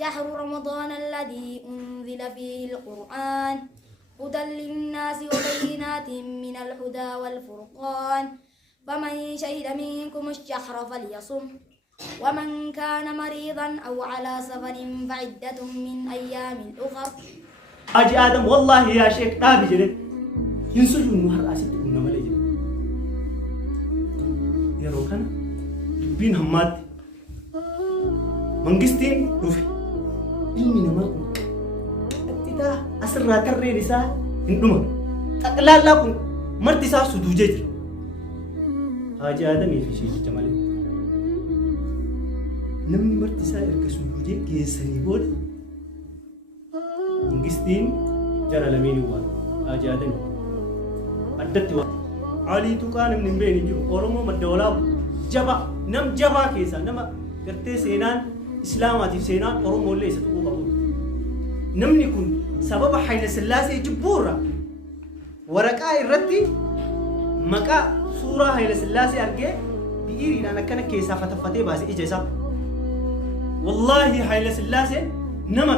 شهر رمضان الذي أنزل فيه القرآن هدى للناس وبينات من الهدى والفرقان فمن شهد منكم الشهر فليصم ومن كان مريضا أو على سفر فعدة من أيام أخر. حاج آدم والله يا شيخ نابي جريت ينسجون مهر أسد كنا مليجي يا روكنا بين همات منجستين روفي ilmi namaa kun itti asirraa tarreen isaa hin dhuman xaqlaallaa kun marti isaa suduujee jira. Haaji Aadamii fi Sheekicha malee namni marti isaa erga suduujee geessanii booda mangistiin jara lameenii waan Haaji Aadamii addatti waan Alii Tuqaa namni hin beekne jiru Oromoo madda walaabu jaba nam jabaa keessaa nama gartee seenaan islaamaatiif seenaan Oromoolee isa tokko qabu. Namni kun sababa Haayile Sillaasee jibbuurra waraqaa irratti maqaa suuraa Haayile Sillaasee argee bi'iriidhaan akkana keessaa fataffatee baase ija isaa. Wallaahi Haayile Sillaasee nama